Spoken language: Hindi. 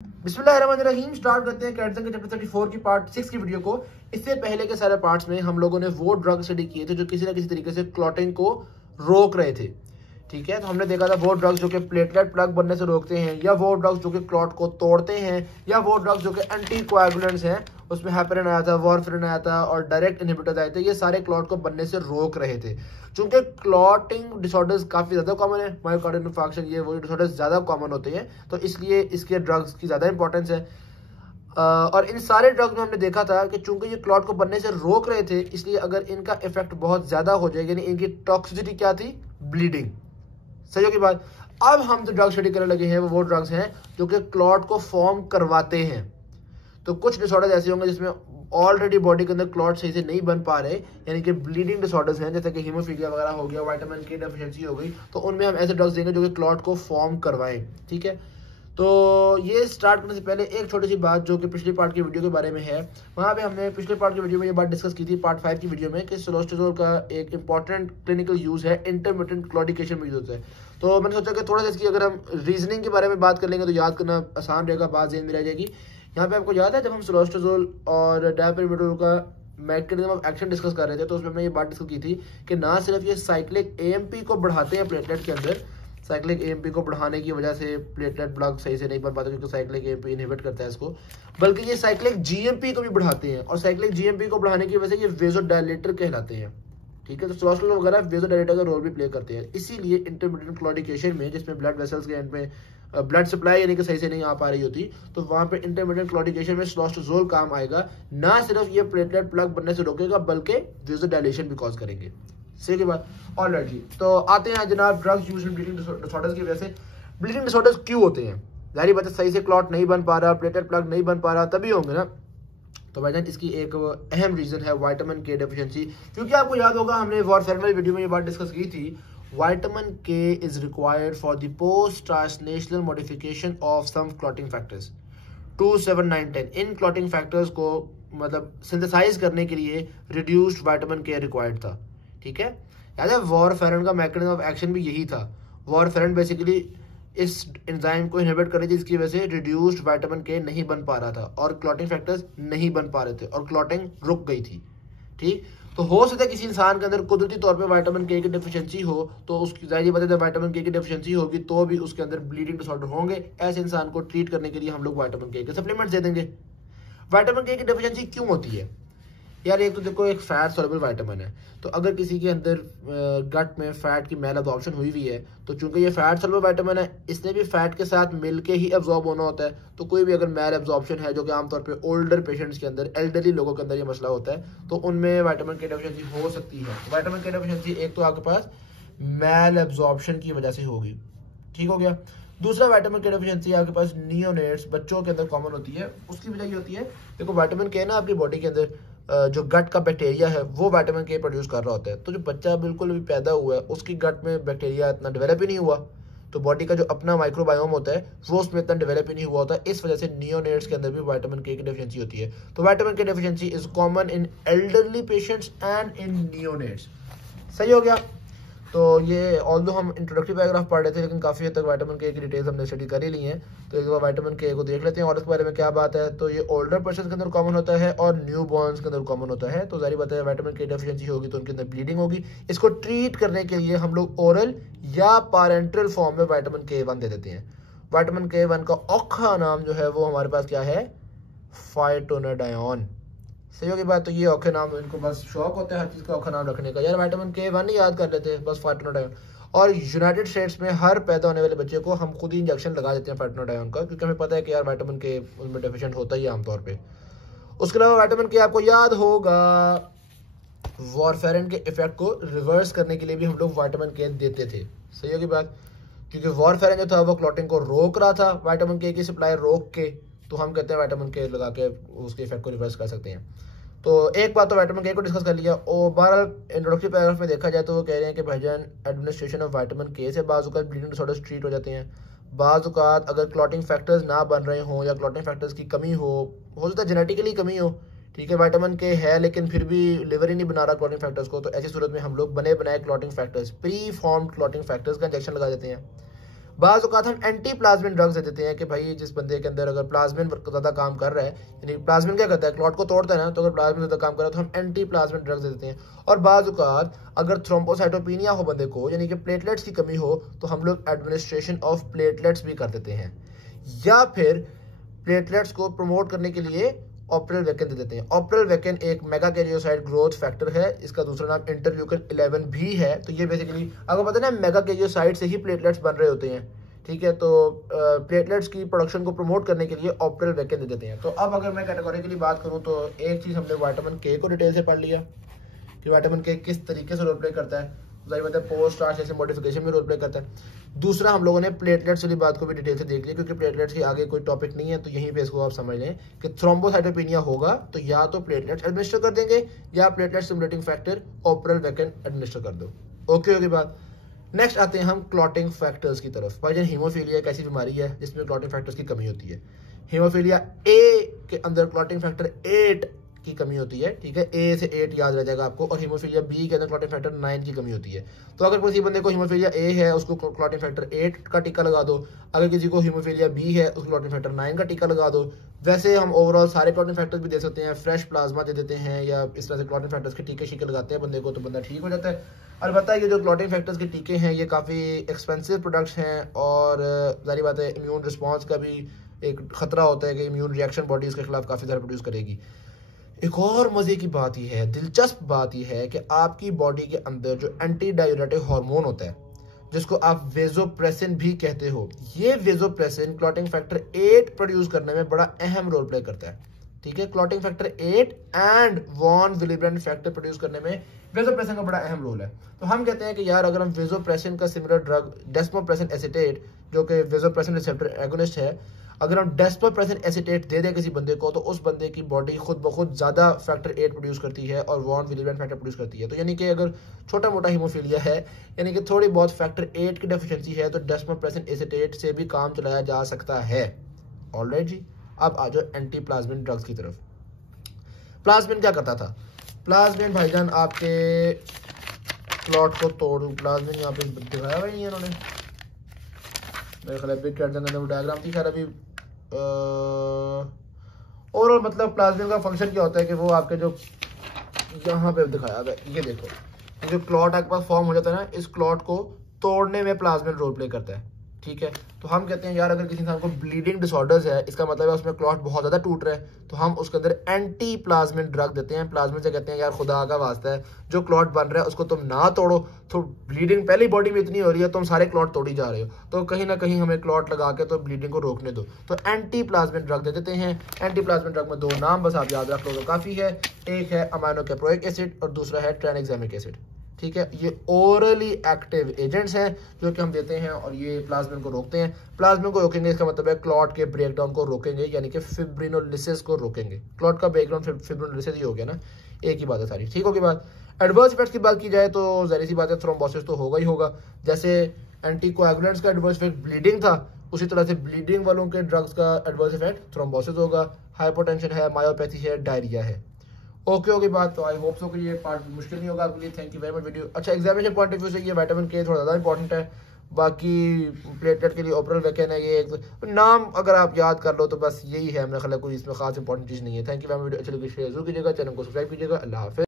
बिस्मिल्लाहिर्रहमानिर्रहीम। स्टार्ट करते हैं कैटसन के चैप्टर 34 की पार्ट 6 की वीडियो को। इससे पहले के सारे पार्ट्स में हम लोगों ने वो ड्रग स्टडी किए थे जो किसी ना किसी तरीके से क्लॉटिंग को रोक रहे थे। ठीक है, तो हमने देखा था वो ड्रग्स जो कि प्लेटलेट प्लग बनने से रोकते हैं, या वो ड्रग्स जो कि क्लॉट को तोड़ते हैं, या वो ड्रग्स जो कि एंटी कोएगुलेंट्स हैं। उसमें हेपेरिन आया था, वारफेरिन आया था और डायरेक्ट इनहिबिटर्स आए थे। ये सारे क्लॉट को बनने से रोक रहे थे। चूंकि क्लॉटिंग डिसऑर्डर्स काफी ज्यादा कॉमन है, मायोकार्डियल इन्फार्क्शन, ये वो डिसऑर्डर्स ज्यादा कॉमन होते हैं, तो इसलिए इसके ड्रग्स की ज्यादा इंपॉर्टेंस है। और इन सारे ड्रग्स में हमने देखा था कि चूंकि ये क्लॉट को बनने से रोक रहे थे, इसलिए अगर इनका इफेक्ट बहुत ज्यादा हो जाए, यानी इनकी टॉक्सिसिटी क्या थी, ब्लीडिंग। सही होगी बात। अब हम जो ड्रग स्टडी करने लगे हैं वो ड्रग्स हैं जो कि क्लॉट को फॉर्म करवाते हैं। तो कुछ डिसऑर्डर्स ऐसे होंगे जिसमें ऑलरेडी बॉडी के अंदर क्लॉट सही से नहीं बन पा रहे, यानी कि ब्लीडिंग डिसऑर्डर्स हैं, जैसे कि हीमोफीलिया वगैरह हो गया, विटामिन के डेफिशिएंसी हो गई, तो उनमें हम ऐसे ड्रग्स देंगे जो कि क्लॉट को फॉर्म करवाएं। ठीक है, तो ये स्टार्ट करने से पहले एक छोटी सी बात जो कि पिछली पार्ट की वीडियो के बारे में है। वहाँ पे हमने पिछले पार्ट की वीडियो में ये बात डिस्कस की थी, पार्ट 5 की वीडियो में, कि सोलोस्टेरोल का एक इंपॉर्टेंट क्लिनिकल यूज है, इंटरमिटेंट क्लॉडिकेशन में यूज होता है। तो मैंने सोचा कि थोड़ा सा इसकी अगर हम रीजनिंग के बारे में बात कर लेंगे तो याद करना आसान रहेगा, बात ज़हन में रह जाएगी। यहाँ पे आपको याद है जब हम सोलोस्टेरोल और डायपिरिडोल का मैकेनिज्म ऑफ एक्शन डिस्कस कर रहे थे, तो उसमें हमने ये बात डिस्कस की थी कि ना सिर्फ ये साइक्लिक एएमपी को बढ़ाते हैं प्लेटलेट के अंदर, साइक्लिक एएमपी को बढ़ाने की वजह से प्लेटलेट ब्लॉक सही से नहीं बन पाता क्योंकि साइक्लिक एएमपी इनहिबिट करता है इसको, बल्कि ये साइक्लिक जीएमपी को भी बढ़ाते हैं, और साइक्लिक जीएमपी को बढ़ाने की वजह से ये वेजोडायलेटर कहलाते हैं। ठीक है, तो सोलोस्टेरोल वगैरह वेजोडायलेटर का रोल भी प्ले करते हैं। इसीलिए इंटरमिटेंट क्लॉडिकेशन में, जिसमें ब्लड वेसल्स के एंड में ब्लड सप्लाई यानी कि सही से नहीं आ पा रही होती, तो वहां पे इंटरमिटेंट क्लॉडिकेशन में सोलोस्टेरोल काम आएगा। ना सिर्फ ये प्लेटलेट प्लग बनने से रोकेगा बल्कि वेजोडायलेशन भी कॉज करेंगे। सही की बात। ऑलराइट जी, तो आते हैं जनाब drugs used in bleeding disorders की वजह से। ब्लीडिंग डिसऑर्डर्स क्यों होते हैं? जाहिर बात है, सही से क्लॉट नहीं बन पा रहा, प्लेटलेट प्लग नहीं बन पा रहा, तभी होंगे ना। तो भाईजान इसकी एक अहम रीजन है विटामिन के डेफिशिएंसी। क्योंकि आपको याद होगा हमने वारफेरिन वाली वीडियो में ये बात डिस्कस की थी, vitamin K is required for the post translational modification of some clotting factors 2, 7, 9, 10। इन क्लॉटिंग फैक्टर्स को मतलब सिंथेसाइज करने के लिए रिड्यूस्ड विटामिन के रिक्वायर्ड था। ठीक है, याद है वारफेरिन का मैकेनिज्म ऑफ एक्शन भी यही था। वारफेरिन बेसिकली इस एंजाइम को इनहिबिट कर रही थी, जिसकी वजह से रिड्यूस्ड विटामिन के नहीं बन पा रहा था और क्लॉटिंग फैक्टर्स नहीं बन पा रहे थे और क्लॉटिंग रुक गई थी। ठीक, तो हो सकता है किसी इंसान के अंदर कुदरती तौर पे विटामिन के की डेफिशिएंसी हो, तो उसकी जाहिर बात है जब विटामिन के की डेफिशिएंसी होगी तो भी उसके अंदर ब्लीडिंग डिसऑर्डर होंगे। ऐसे इंसान को ट्रीट करने के लिए हम लोग विटामिन के सप्लीमेंट्स दे देंगे। विटामिन के की डेफिशिएंसी क्यों होती है यार? एक तो देखो, एक फैट सॉल्युबल विटामिन है, तो अगर किसी के अंदर गट में फैट की मेल एब्जॉर्प्शन हुई हुई है, तो चूंकि ये फैट सॉल्युबल विटामिन है, इसने भी फैट के साथ मिलके ही एब्जॉर्ब होना होता है। तो कोई भी अगर मेल एब्जॉर्प्शन है, जो कि आमतौर पे ओल्डर पेशेंट्स के अंदर, एल्डरली लोगों के अंदर ये मसला होता है, तो उनमें विटामिन के डेफिशिएंसी हो सकती है। विटामिन के डेफिशिएंसी एक तो आपके पास मेल एब्जॉर्प्शन की वजह से होगी, ठीक हो गया। दूसरा विटामिन के डेफिशिएंसी आपके पास नियोनेट्स, बच्चों के अंदर कॉमन होती है। उसकी वजह ये होती है, देखो विटामिन के ना आपकी बॉडी के अंदर जो गट का बैक्टीरिया है वो विटामिन के प्रोड्यूस कर रहा होता है। तो जो बच्चा बिल्कुल भी पैदा हुआ है उसकी गट में बैक्टीरिया इतना डेवलप ही नहीं हुआ, तो बॉडी का जो अपना माइक्रोबायोम होता है वो उसमें इतना डेवलप ही नहीं हुआ होता। इस वजह से नियोनेट्स के अंदर भी विटामिन के की डेफिशिएंसी होती है। तो विटामिन के deficiency is common in elderly patients and in neonates. सही हो गया। तो ये ऑल्दो हम इंट्रोडक्टिव पैराग्राफ पढ़ रहे थे, लेकिन काफ़ी हद तक विटामिन के की डिटेल्स हमने स्टडी कर ही ली हैं। तो एक बार विटामिन के को देख लेते हैं और इसके बारे में क्या बात है। तो ये ओल्डर पर्सन के अंदर कॉमन होता है और न्यू बॉर्न्स के अंदर कॉमन होता है। तो जारी बात है, विटामिन के डेफिशिएंसी होगी तो उनके अंदर ब्लीडिंग होगी। इसको ट्रीट करने के लिए हम लोग ओरल या पैरेंटल फॉर्म में विटामिन के1 दे देते हैं। विटामिन के1 का औखा नाम जो है वो हमारे पास क्या है, फाइटोनाडायन। सही होगी बात। तो ये औखे नाम, इनको बस शौक होता है हर चीज़ का औखा नाम रखने का। यार विटामिन के1 याद कर लेते हैं बस, फाइटोनाडायन। और यूनाइटेड स्टेट्स में हर पैदा होने वाले बच्चे को हम खुद ही इंजेक्शन लगा देते हैं फाइटोनाडायन का, क्योंकि हमें पता है कि यार विटामिन के उनमें डेफिशिएंट होता ही है आमतौर पे। उसके अलावा विटामिन के आपको याद होगा वारफेरिन के इफेक्ट को रिवर्स करने के लिए भी हम लोग विटामिन के देते थे। सही होगी बात, क्योंकि वारफेरिन जो था वो क्लॉटिंग को रोक रहा था, विटामिन के की सप्लाई रोक के, तो हम कहते हैं विटामिन के लगा के उसके इफेक्ट को रिवर्स कर सकते हैं। तो एक बात तो विटामिन के को डिस्कस कर लिया। और बहरहाल इंट्रोडक्टरी पैराग्राफ में देखा जाए तो वो कह रहे हैं कि भाईजान एडमिनिस्ट्रेशन ऑफ विटामिन के से बाज़-औक़ात ब्लीडिंग डिसऑर्डर्स ट्रीट हो जाते हैं। बाज़-औक़ात अगर क्लॉटिंग फैक्टर्स ना बन रहे हों या क्लॉटिंग फैक्टर्स की कमी हो सकता है जेनेटिकली कमी हो, ठीक है, विटामिन के है लेकिन फिर भी लिवर ही नहीं बना रहा क्लॉटिंग फैक्टर्स को, तो ऐसी सूरत में हम लोग बने बनाए clotting factors, pre formed clotting factors का इंजेक्शन लगा देते हैं। बाज़ औक़ात हम एंटी प्लाज्मिन ड्रग्स दे देते हैं कि भाई जिस बंदे के अंदर अगर प्लाज्मिन ज़्यादा काम कर रहा है, यानी प्लाज्मिन क्या करता है, क्लॉट को तोड़ता है ना, तो अगर प्लाज्मिन ज़्यादा काम कर रहा है तो हम एंटी प्लाज्मिन ड्रग्स दे देते हैं। और बाज़ औक़ात अगर थ्रोम्बोसाइटोपिनिया हो बंदे को, यानी कि प्लेटलेट्स की कमी हो, तो हम लोग एडमिनिस्ट्रेशन ऑफ प्लेटलेट्स भी कर देते हैं, या फिर प्लेटलेट्स को प्रमोट करने के लिए ऑप्टल वेकेन दे देते हैं। ऑप्टल वेकेन एक मेगा कैरियोसाइट ग्रोथ फैक्टर है, इसका दूसरा नाम इंटरल्यूकिन 11 भी है। तो ये बेसिकली आपको पता है ना, मेगा कैरियोसाइट से ही प्लेटलेट्स बन रहे होते हैं, ठीक है। तो प्लेटलेट्स की प्रोडक्शन को प्रमोट करने के लिए ऑप्टल वेकेन दे देते हैं। तो अब अगर मैं कैटेगोरिकली बात करूं तो एक चीज़ हमने विटामिन के को डिटेल से पढ़ लिया कि विटामिन के किस तरीके से रोल प्ले करता है, जाहिर बात है पोस्ट स्टार्च जैसे मॉडिफिकेशन में रोल प्ले करता है। दूसरा हम लोगों ने प्लेटलेट्स वाली बात को भी डिटेल से देख लिया, क्योंकि प्लेटलेट्स के आगे कोई टॉपिक नहीं है, तो यहीं पे इसको आप समझ लें कि थ्रोम्बोसाइटोपिनिया होगा तो या तो प्लेटलेट्स एडमिनिस्टर कर देंगे या प्लेटलेट स्टिमुलेटिंग फैक्टर ऑप्टल वेकेन एडमिनिस्टर कर दो। ओके बात। नेक्स्ट आते हैं हम क्लॉटिंग फैक्टर्स की तरफ। भाईजान हीमोफीलिया एक ऐसी बीमारी है जिसमें क्लॉटिंग फैक्टर्स की कमी होती है। हीमोफीलिया ए के अंदर क्लॉटिंग फैक्टर 8 की कमी होती है, ठीक है, ए से 8 याद रह जाएगा आपको। और हीमोफीलिया बी के अंदर क्लॉटिंग फैक्टर 9 की कमी होती है। तो अगर किसी बंदे को हीमोफीलिया ए है उसको क्लॉटिंग फैक्टर 8 का टीका लगा दो, अगर किसी को हीमोफीलिया बी है उसको क्लॉटिंग फैक्टर 9 का टीका लगा दो। वैसे हम ओवरऑल सारे क्लॉटिंग फैक्टर्स भी दे सकते हैं, फ्रेश प्लाज्मा दे देते हैं, या इस तरह से क्लॉटिंग फैक्टर्स के टीके शीके लगाते हैं बंदे को तो बंदा ठीक हो जाता है। अलबत्ता ये जो क्लॉटिंग फैक्टर्स के टीके हैं ये काफ़ी एक्सपेंसिव प्रोडक्ट्स हैं, और जाहिर बात है इम्यून रिस्पॉन्स का भी एक खतरा होता है कि इम्यून रिएक्शन बॉडी उसके खिलाफ काफ़ी ज़्यादा प्रोड्यूस करेगी। एक और मज़े की बात यह है, दिलचस्प बात यह है कि आपकी बॉडी के अंदर जो एंटी डायूरेटिक हार्मोन होता है, जिसको आप वेजोप्रेसिन भी कहते हो, ये वेजोप्रेसिन क्लॉटिंग फैक्टर 8 प्रोड्यूस करने में बड़ा अहम रोल प्ले करता है, ठीक है। Clotting factor 8 and von Willebrand factor produce करने में वेजोप्रेसिन का बड़ा अहम रोल है। तो हम कहते हैं कि यार अगर हम वेजोप्रेसिन का सिमिलर ड्रग डेस्मोप्रेसिन एसीटेट, जो कि वेजोप्रेसिन रिसेप्टर एगोनिस्ट है, अगर हम डेस्मोप्रेसिन एसीटेट दे दें किसी बंदे को, तो उस बंदे की बॉडी खुद ब खुद ज़्यादा फैक्टर 8 प्रोड्यूस करती है और वॉन विलिब्रेंट फैक्टर प्रोड्यूस करती है। तो यानी कि अगर छोटा मोटा हीमोफीलिया है, यानी कि थोड़ी बहुत फैक्टर 8 की डेफिशिएंसी है, तो डेस्मोप्रेसिन एसीटेट से भी काम चलाया जा सकता है। ऑलराइट जी, अब आ जाओ एंटी प्लाज्मिन ड्रग्स की तरफ। प्लाज्मिन क्या करता था? प्लाज्मिन भाईजान आपके क्लॉट को तोड़, प्लाज्मिन यहाँ पे दिखाया हुआ नहीं है इन्होंने, मेरे ख्याल बिग कैट के अंदर वो डायग्राम थी। खैर अभी ओवरऑल मतलब प्लाज्मिन का फंक्शन क्या होता है कि वो आपके जो यहाँ पे दिखाया है, ये देखो, ये जो क्लॉट आपके पास फॉर्म हो जाता है ना, इस क्लॉट को तोड़ने में प्लाज्मिन रोल प्ले करता है, ठीक है। तो हम कहते हैं यार अगर किसी इंसान को ब्लीडिंग डिसऑर्डर्स है, इसका मतलब है उसमें क्लॉट बहुत ज़्यादा टूट रहा है, तो हम उसके अंदर एंटी प्लाज्मिन ड्रग देते हैं। प्लाज्मिन से कहते हैं यार खुदा का वास्ता है, जो क्लॉट बन रहा है उसको तुम ना तोड़ो, तो ब्लीडिंग पहले ही बॉडी में इतनी हो रही है, तुम सारे क्लॉट तोड़ी जा रहे हो, तो कहीं ना कहीं हमें क्लॉट लगा के तो ब्लीडिंग को रोकने दो, तो एंटी प्लाज्मिन ड्रग दे देते हैं। एंटी प्लाज्मिन ड्रग में 2 नाम बस आप याद रख लो तो काफ़ी है, एक है अमाइनोकेप्रोइक एसिड और दूसरा है ट्राइनेक्सामिक एसिड, ठीक है। ये ओरली एक्टिव एजेंट्स हैं जो कि हम देते हैं और ये प्लाज्मिन को रोकते हैं। प्लाज्मिन को रोकेंगे इसका मतलब है क्लॉट के ब्रेकडाउन को रोकेंगे, यानी कि फिब्रिनोलिसिस को रोकेंगे। क्लॉट का ब्रेकडाउन फिब्रिनोलिसिस ही हो गया ना, एक ही बात है सारी, ठीक होगी बात। एडवर्स इफेक्ट्स की बात की जाए तो जाहिर सी बात है थ्रोम्बोसिस तो होगा ही होगा। जैसे एंटीकोएगुलेंट्स का एडवर्स इफेक्ट ब्लीडिंग था, उसी तरह से ब्लीडिंग वालों के ड्रग्स का एडवर्स इफेक्ट थ्रोम्बोसिस होगा। हाइपोटेंशन है, मायोपैथी है, डायरिया है। ओके बात। तो आई होप सो कि ये पार्ट मुश्किल नहीं होगा आपके लिए। Thank you very much video. अच्छा, एग्जामिनेशन पॉइंट ऑफ व्यू से ये विटामिन के थोड़ा ज़्यादा इंपॉर्टेंट है, बाकी प्लेटलेट के लिए ऑप्टल वेकेन है, ये एक नाम अगर आप याद कर लो तो बस यही है, मेरा ख्याल है कोई इसमें खास इंपॉर्टेंट चीज़ नहीं है। Thank you very much video अच्छी लगी शेयर जरूर कीजिएगा, चैनल को सब्सक्राइब कीजिएगा। अल्लाह हाफिज़।